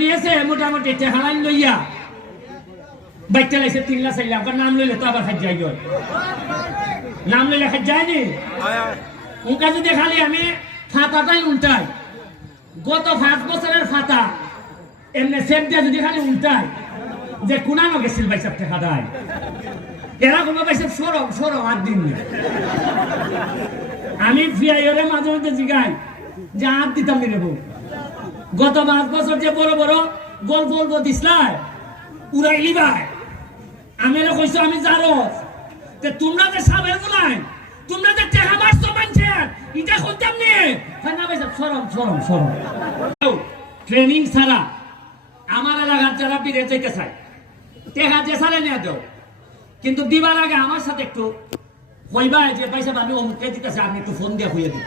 দিয়েছে মোটামুটি টেহালাইন লইয়া বাইকটা লাইছে 3 লাখ 4 লাখ নাম লইলে তো আবার খাই যাই নাম লইলে খাই যায়নি উনকা যদি খালি আমি ফাতাটাই উল্টাই গত 5 বছরের ফাতা এমনি সেট দিয়ে যদি খালি উল্টাই যে কুনানো গেছিল বাইসাব টেকা দেয় এরা কোনো বাইসাব সরম 8 দিন আমি ফিয়াইরে মাঝে মধ্যে জিগাই যে 8 দিতাম নেব গত 5 বছর যে বড় বড় গল্প দিসলাই উড়াইলি ভাই আমি কইছো আমি জানো যে তোমরা যে সাবের গুলাই তোমরা যে টেকা মারছো মানুষের এটা কইতাম নে ফানা বাইসাব সরম ট্রেনিং ছাড়া আমার এলাকার যারা বিরে যাইতে চায় টেকা যে সারে নিয়ে দাও কিন্তু দিবার আগে আমার সাথে একটু কইবা যে পয়সা আমি অমুককে দিতেছে আপনি একটু ফোন দিয়ে হইয়ে দিন